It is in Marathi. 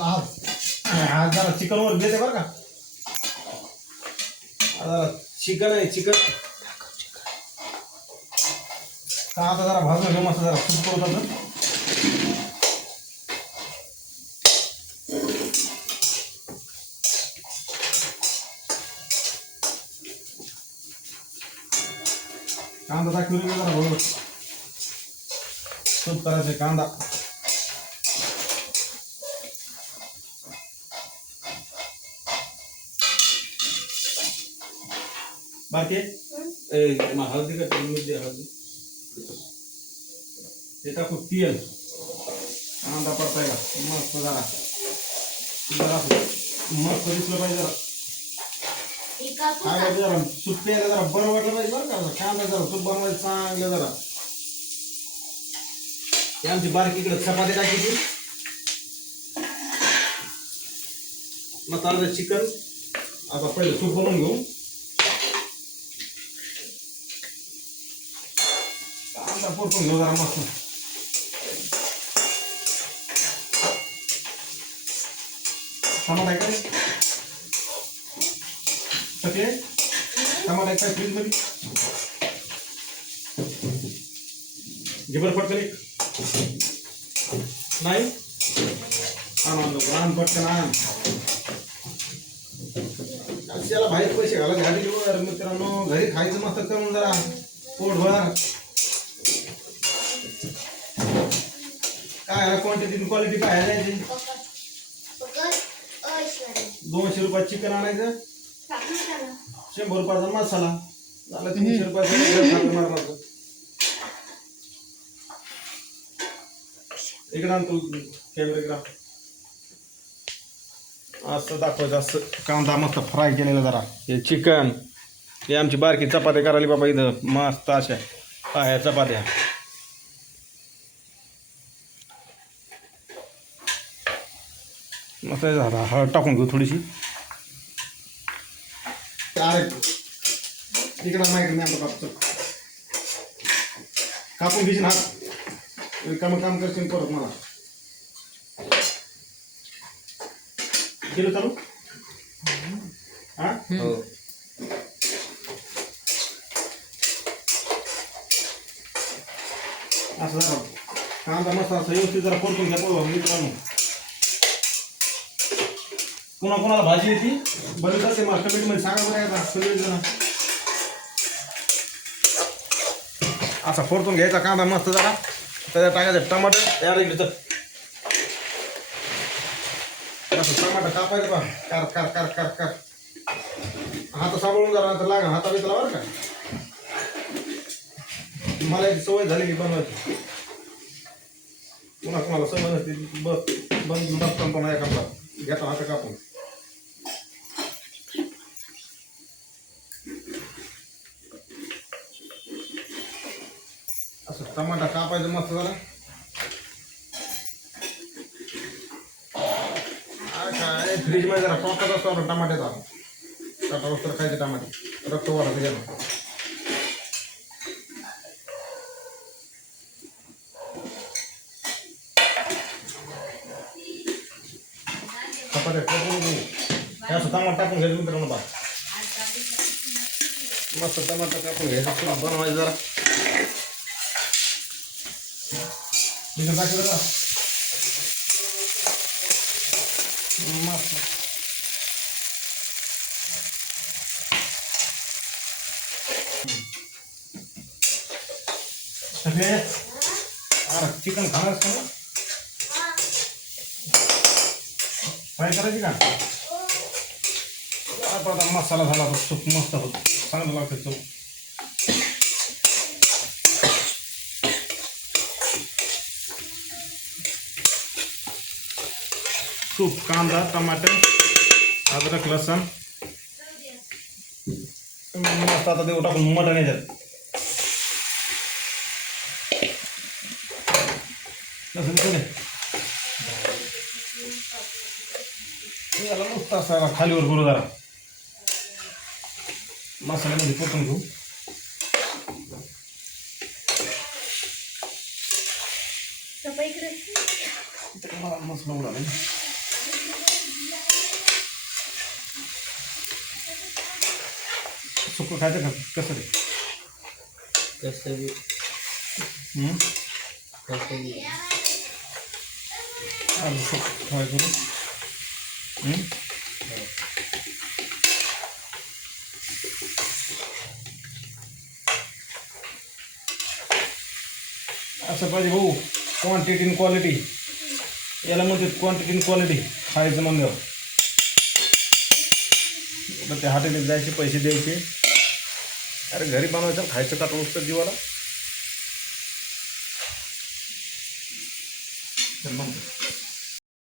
आज जरा चिकनवर घेते बरं का. जरा चिकन आहे चिकन का आता जरा भाजून घेऊ मस्त जरा सूप करू होतं. कांदा दाखवून जरा बरोबर सूप करायचं कांदा. बाकी हळदी का मीठ हळदी ते टाकू तेल कांदा परतायला मस्त जरा जरा मस्त दिसलं पाहिजे. जरा काय जरा सूप प्यायला जरा बरं वाटलं पाहिजे बरं का. कांदा जरा सूप बनवायचं चांगलं जरा. ते आमची बारकी इकडे चपाती टाकायची मग ताजं चिकन आता पहिले सूप बनवून घेऊ. कांदा परतून घेऊ जरा मस्त. टमाटा आहे का सगळे टमाटा काय फ्रीज मध्ये घे बरं पटकन एक नाही आण पटकन आण. त्याला बाहेर पैसे घालायचे घाली घेऊ यार मित्रांनो. घरी खायचं मस्त करून जरा पोटभर. काय क्वांटिटी क्वालिटी काय आहे 200 रुपयात चिकन आणायचं 100 रुपयाचा मसाला झाला 300 रुपयाचा. इकडे आणतो कॅमेरा असं दाखवायचं. असं कांदा मस्त फ्राय केलेला जरा. हे चिकन हे आमची बारकी चपात्या करायला बाबा इथं मस्त अशा ह्या चपात्या. मस्त झाला. हळद टाकून घेऊ थोडीशी. इकडं माहिती नाही आमचं कापतो कापून घेशील हात रिकामं काम करशील परत मला केलं चालू. हा हो असं जरा कांदा मस्त असं व्यवस्थित जरा परतून घ्या बघा मित्रांनो. कोणाला भाजी येते बनवतात ते मला कमेंटमध्ये सांगा बरं का सगळेजण. असा परतून घ्यायचा कांदा मस्त जरा. त्याच्यात टाकायचं टमाटर यार इकडे तर असं टमाटर कापायचं बा. Car car car car car हात सांभाळून जरा नंतर लागा हाता बितला बरं का. मला याची सवय झालेली बनवायची. पुन्हा तुम्हाला सवय नसते बसताना पण एखादा घेतो हात कापून. असं टमाटा कापायचं मस्त जरा. काय फ्रीज मध्ये जरा टोकाच असतो आपला टमाट्याचा. टाटा वस्तर खायचे टमाटे रक्त वाढायचं गेलं. चपात्या टाकून घेऊ हे असं टमाटर टाकून घ्यायचं मित्रांनो बा. मस्त टमाटर टाकून घ्यायचं बनवायचं जरा. टाकलं जरा मस्त. सगळे चिकन खाणार का फ्राय करायची का. आता मसाला झाला सूप मस्त होत चांगलं लागतं चव. सूप कांदा टमाटर अद्रक लसण मस्त. आता देऊ टाकून मटण याच्यात कसं दिसलं याला मस्त असा खालीवर करू जरा मसाल्यामध्ये परतून घेऊ. मला मस्त उडाला सुकं खायचं का कसं रे? हं? आलू सुकं फ्राय करू. हं? असं पाहिजे भाऊ. Quantity in quality. याला म्हणते क्वांटिटी इन क्वालिटी. खायचं म्हणल्यावर मग त्या हॉटेलात जायचे, पैसे द्यायचे. अरे घरी बनवायचं खायचं का तर जीवाला. तर म्हणतो